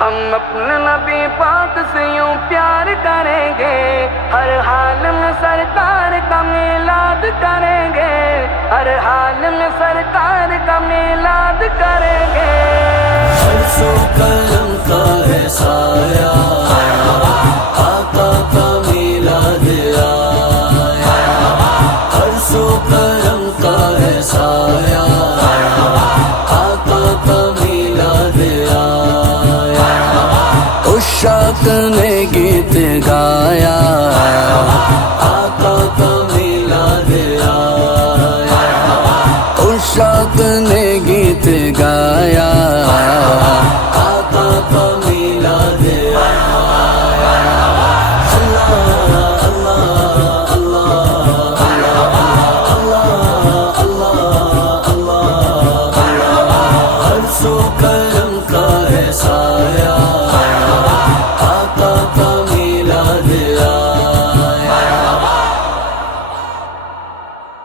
ہم اپنے نبی پاک سے یوں پیار کریں گے، ہر حال میں سرکار کا میلاد کریں گے، ہر حال میں سرکار کا میلاد کریں گے۔ عرش و کرم کا ہے سایہ، آقا کا میلاد آیا۔ عرش و کرم کا ہے سایہ، آقا کا میلاد آیا۔ عشاق نے گیت گایا، آقا کا میلاد آیا۔ عشاق نے گیت گایا، آقا کا میلاد آیا۔ اللہ اللہ اللہ اللہ اللہ اللہ، عرش و کرم کا ہے سایہ،